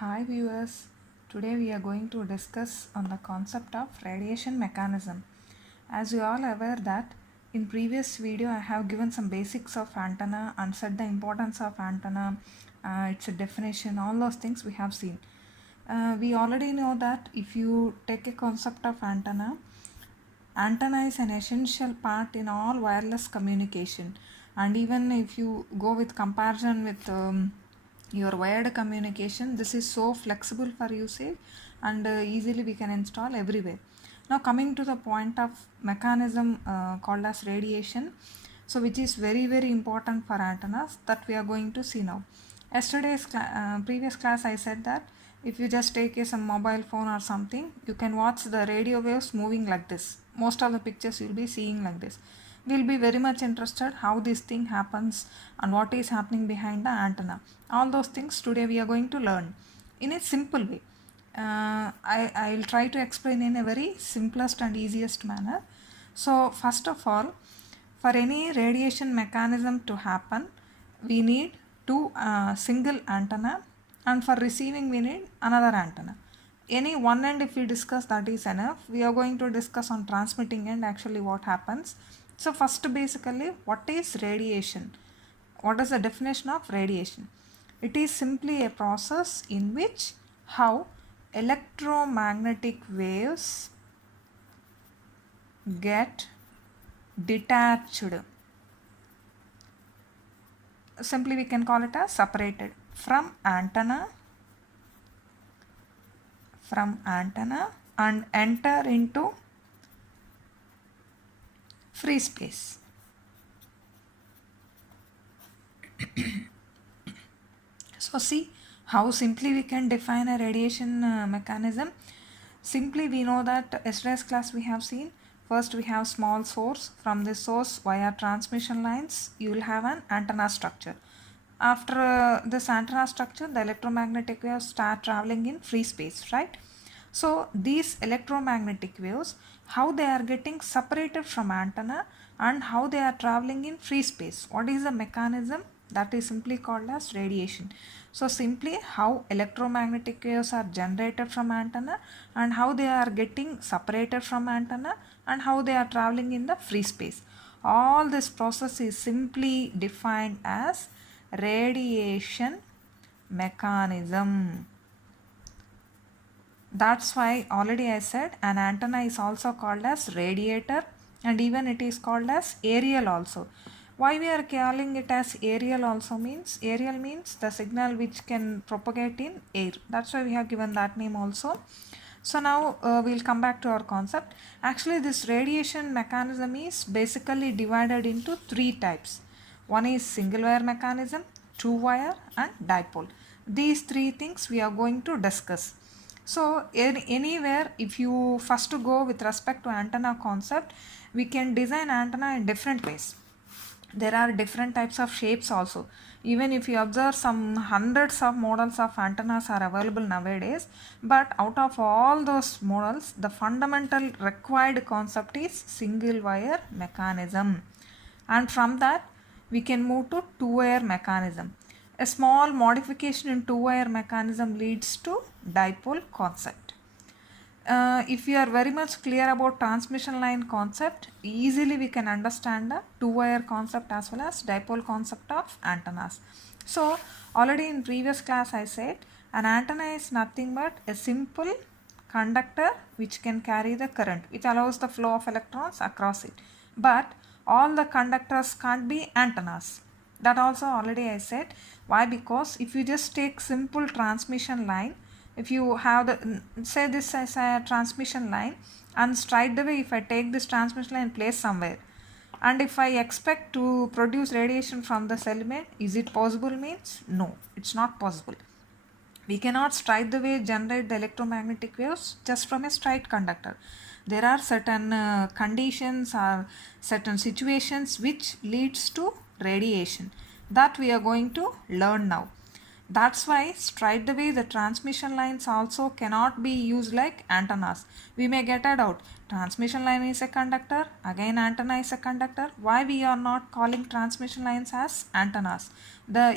Hi viewers, today we are going to discuss on the concept of radiation mechanism. As you all aware that in previous video I have given some basics of antenna and said the importance of antenna, its a definition, all those things we have seen. We already know that if you take a concept of antenna is an essential part in all wireless communication, and even if you go with comparison with your wired communication, this is so flexible for usage and easily we can install everywhere. Now coming to the point of mechanism called as radiation, so which is very important for antennas, that we are going to see now. Previous class I said that if you just take some mobile phone or something, you can watch the radio waves moving like this. Most of the pictures you'll be seeing like this. We'll be very much interested how this thing happens and what is happening behind the antenna. All those things today we are going to learn in a simple way. I'll try to explain in a very simplest and easiest manner. So first of all, for any radiation mechanism to happen, we need two single antenna, and for receiving we need another antenna. Any one end if we discuss, that is enough. We are going to discuss on transmitting end actually what happens. So first basically, what is radiation? What is the definition of radiation? It is simply a process in which how electromagnetic waves get detached. Simply we can call it as separated from antenna and enter into free space. So see how simply we can define a radiation mechanism. Simply we know that yesterday's class we have seen, first we have small source. From this source via transmission lines you will have an antenna structure. After this antenna structure, the electromagnetic waves start traveling in free space, right? So these electromagnetic waves, how they are getting separated from antenna and how they are traveling in free space. What is the mechanism? That is simply called as radiation. So simply how electromagnetic waves are generated from antenna and how they are getting separated from antenna and how they are traveling in the free space. All this process is simply defined as radiation mechanism. That's why already I said an antenna is also called as radiator, and even it is called as aerial also. Why we are calling it as aerial also means, aerial means the signal which can propagate in air. That's why we have given that name also. So now we'll come back to our concept. Actually this radiation mechanism is basically divided into three types. One is single wire mechanism, two wire and dipole. These three things we are going to discuss. So anywhere if you first to go with respect to antenna concept, we can design antenna in different ways. There are different types of shapes also. Even if you observe, some hundreds of models of antennas are available nowadays, but out of all those models, the fundamental required concept is single wire mechanism, and from that we can move to two wire mechanism. A small modification in two wire mechanism leads to dipole concept. If you are very much clear about transmission line concept, easily we can understand the two wire concept as well as dipole concept of antennas. So already in previous class I said an antenna is nothing but a simple conductor which can carry the current, which allows the flow of electrons across it. But all the conductors can't be antennas. That also already I said. Why? Because if you just take simple transmission line, if you have the, say this as a transmission line, and straight away if I take this transmission line and place somewhere, and if I expect to produce radiation from this element, is it possible? Means no, it's not possible. We cannot straight away generate the electromagnetic waves just from a straight conductor. There are certain conditions or certain situations which leads to radiation that we are going to learn now. That's why straight away the transmission lines also cannot be used like antennas. We may get a doubt, transmission line is a conductor, again antenna is a conductor. Why we are not calling transmission lines as antennas?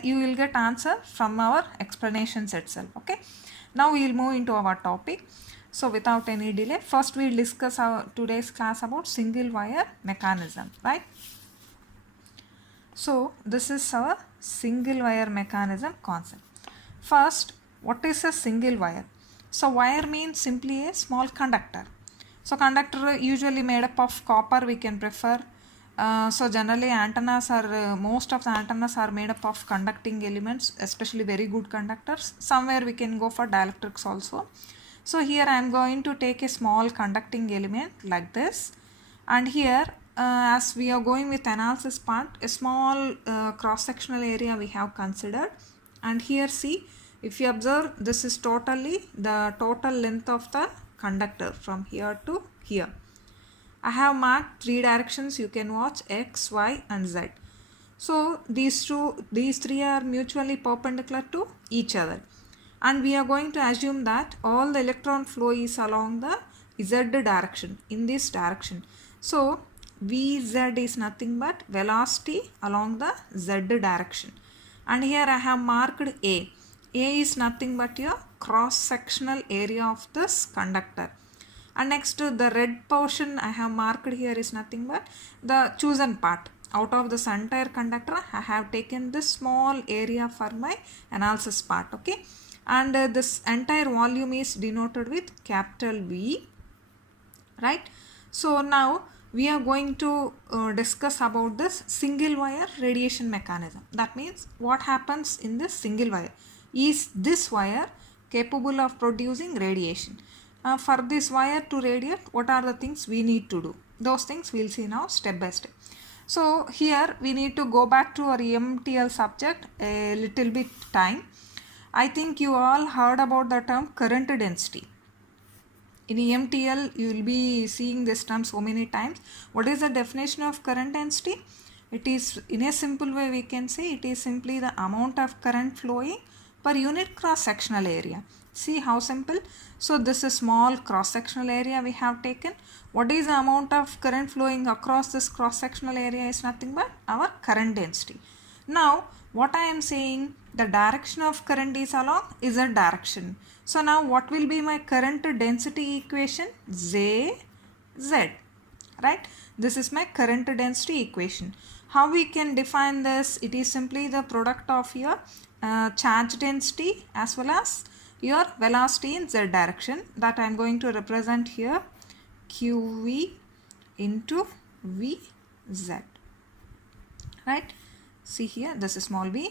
You will get answer from our explanations itself. Okay. Now we will move into our topic. So without any delay, first we will discuss our today's class about single wire mechanism, right? So this is our single wire mechanism concept. First, what is a single wire? So wire means simply a small conductor. So conductor usually made up of copper we can prefer. So generally antennas are, most of the antennas are made up of conducting elements, especially very good conductors. Somewhere we can go for dielectrics also. So here I am going to take a small conducting element like this, and here as we are going with analysis part, a small cross-sectional area we have considered, and here see, if you observe, this is totally the total length of the conductor from here to here. I have marked 3 directions, you can watch X, Y and Z. So these three are mutually perpendicular to each other, and we are going to assume that all the electron flow is along the Z direction, in this direction. So Vz is nothing but velocity along the Z direction, and here I have marked A. A is nothing but your cross-sectional area of this conductor. And next to the red portion I have marked here is nothing but the chosen part. Out of this entire conductor I have taken this small area for my analysis part, okay? And this entire volume is denoted with capital V, right? So now we are going to discuss about this single wire radiation mechanism. That means what happens in this single wire. Is this wire capable of producing radiation? For this wire to radiate, what are the things we need to do? Those things we will see now step by step. So here we need to go back to our EMTL subject a little bit time. I think you all heard about the term current density. In EMTL you will be seeing this term so many times. What is the definition of current density? It is, in a simple way we can say, it is simply the amount of current flowing per unit cross-sectional area. See how simple. So this is small cross-sectional area we have taken. What is the amount of current flowing across this cross-sectional area is nothing but our current density. Now what I am saying, the direction of current is along Z direction. So now what will be my current density equation? Z, right? This is my current density equation. How we can define this? It is simply the product of your charge density as well as your velocity in Z direction, that I am going to represent here QV into VZ, right? See here, this is small v,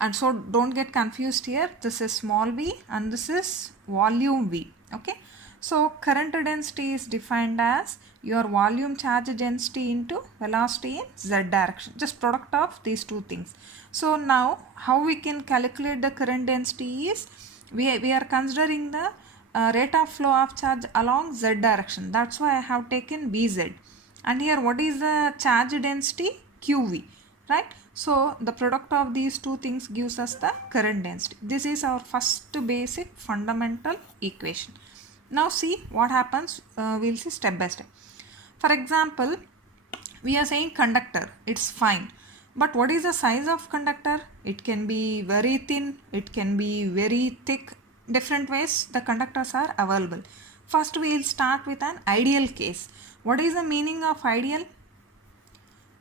and so don't get confused here, this is small v and this is volume V, okay? So current density is defined as your volume charge density into velocity in Z direction, just product of these two things. So now how we can calculate the current density is, we are considering the rate of flow of charge along Z direction. That's why I have taken Vz. And here what is the charge density? QV, right? So the product of these two things gives us the current density. This is our first basic fundamental equation. Now see what happens, we'll see step by step. For example, we are saying conductor, it's fine. But what is the size of conductor? It can be very thin, it can be very thick. Different ways the conductors are available. First we will start with an ideal case. What is the meaning of ideal?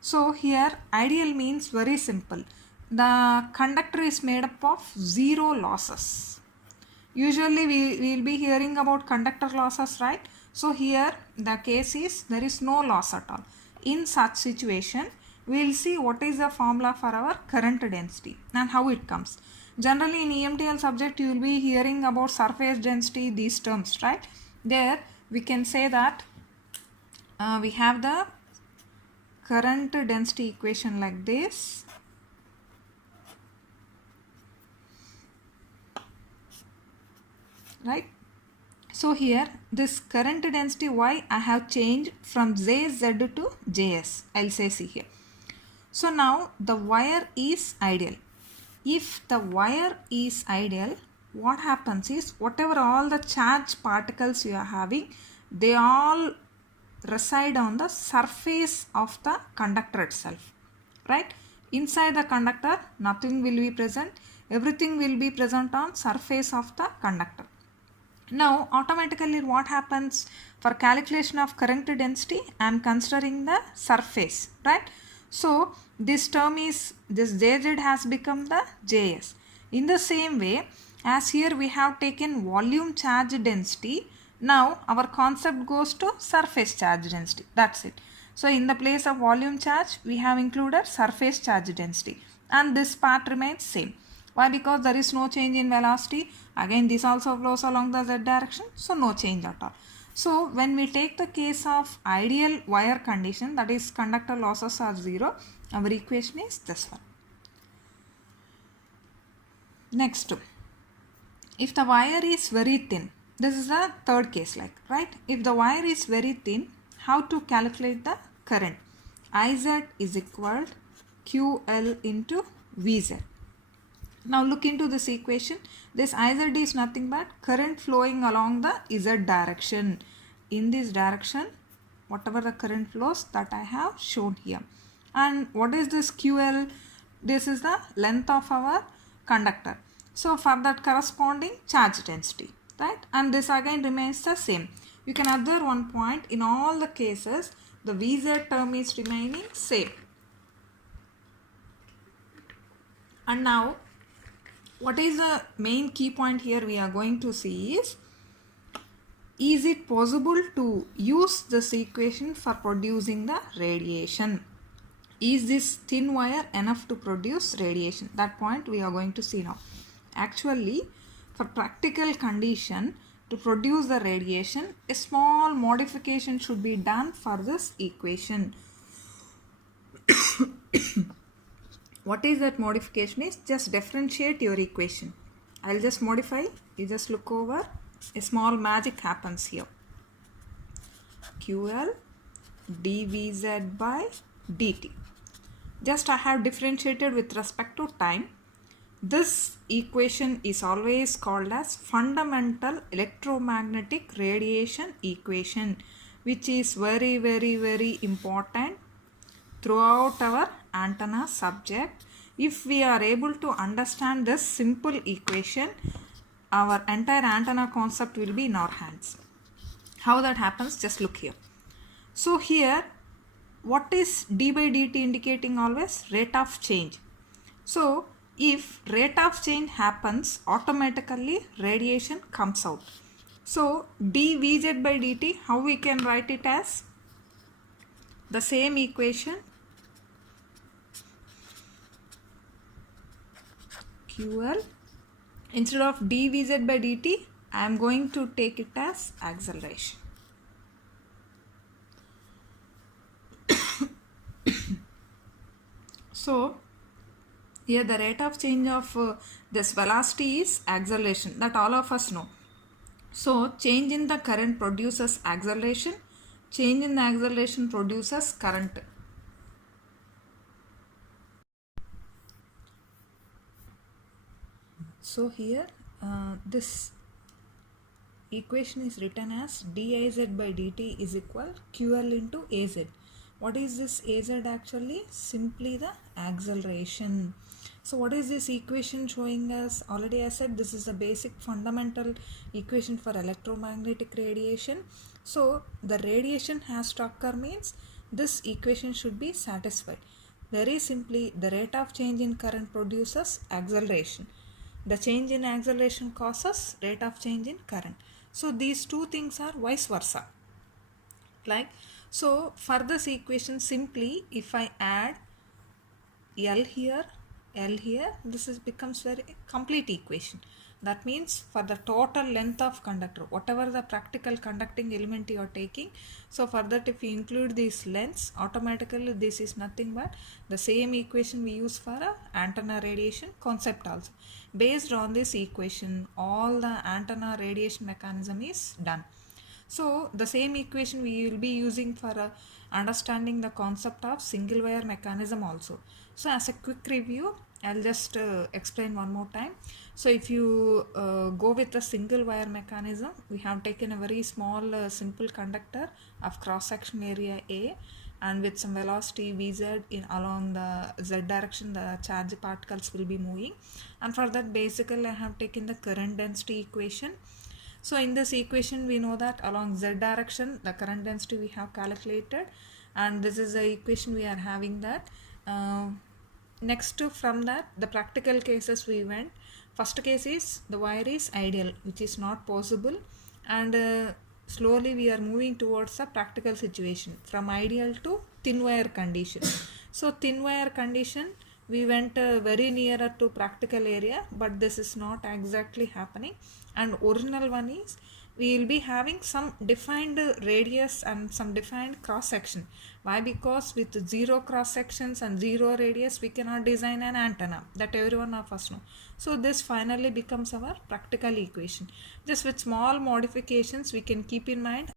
So here ideal means very simple. The conductor is made up of zero losses. Usually we will be hearing about conductor losses, right? So here the case is there is no loss at all. In such situation, we will see what is the formula for our current density and how it comes. Generally in EMTL subject you will be hearing about surface density, these terms, right? There we can say that we have the current density equation like this. Right? So here this current density Y I have changed from JZ to JS. I'll say see here. So now the wire is ideal. If the wire is ideal, what happens is whatever all the charged particles you are having, they all reside on the surface of the conductor itself, right? Inside the conductor nothing will be present. everything will be present on surface of the conductor. Now automatically what happens for calculation of current density, I am considering the surface, right? So this term is, this Jz has become the Js. In the same way as here we have taken volume charge density, now our concept goes to surface charge density, that's it. So in the place of volume charge we have included surface charge density and this part remains same. Why? Because there is no change in velocity. Again this also flows along the z direction, so no change at all. So when we take the case of ideal wire condition, that is conductor losses are 0, our equation is this one. Next, if the wire is very thin, this is the third case, like, right? If the wire is very thin, how to calculate the current? Iz is equal QL into Vz. Now look into this equation. This Iz is nothing but current flowing along the Z direction. In this direction, whatever the current flows, that I have shown here. And what is this QL? This is the length of our conductor. So for that corresponding charge density, right? And this again remains the same. You can observe one point, in all the cases the Vz term is remaining same. And now what is the main key point here we are going to see is it possible to use this equation for producing the radiation? Is this thin wire enough to produce radiation? That point we are going to see now. Actually, for practical condition, to produce the radiation, a small modification should be done for this equation. What is that modification is? Just differentiate your equation. I'll just modify. You just look over. A small magic happens here. QL dVz by dt. Just I have differentiated with respect to time. This equation is always called as fundamental electromagnetic radiation equation, which is very, very, very important throughout our antenna subject. If we are able to understand this simple equation, our entire antenna concept will be in our hands. How that happens, just look here. So here, what is d by dt indicating? Always rate of change. So if rate of change happens, automatically radiation comes out. So dVz by dt, how we can write it as? The same equation, QL, instead of dVz by dt, I am going to take it as acceleration. So here the rate of change of this velocity is acceleration, that all of us know. So change in the current produces acceleration, change in the acceleration produces current. So here this equation is written as diz by dt is equal QL into Az. What is this Az actually? Simply the acceleration. So what is this equation showing us? Already I said this is the basic fundamental equation for electromagnetic radiation. So the radiation has to occur means this equation should be satisfied. Very simply, the rate of change in current produces acceleration. The change in acceleration causes rate of change in current. So these two things are vice versa. Like, so for this equation, simply if I add L here, this becomes very complete equation. That means for the total length of conductor, whatever the practical conducting element you are taking, so for that if you include these lengths, automatically this is nothing but the same equation we use for a antenna radiation concept also. Based on this equation, all the antenna radiation mechanism is done. So the same equation we will be using for understanding the concept of single wire mechanism also. So as a quick review, I'll just explain one more time. So if you go with a single wire mechanism, we have taken a very small simple conductor of cross section area A. and with some velocity vz in along the z direction the charge particles will be moving. And for that basically I have taken the current density equation. So in this equation we know that along z direction the current density we have calculated, and this is the equation we are having that. Next from that the practical cases we went. First case is the wire is ideal, which is not possible, and slowly we are moving towards a practical situation from ideal to thin wire condition. So thin wire condition we went very nearer to practical area, but this is not exactly happening. And original one is we will be having some defined radius and some defined cross section. Why? Because with zero cross sections and zero radius we cannot design an antenna, that everyone of us know. So this finally becomes our practical equation. Just with small modifications we can keep in mind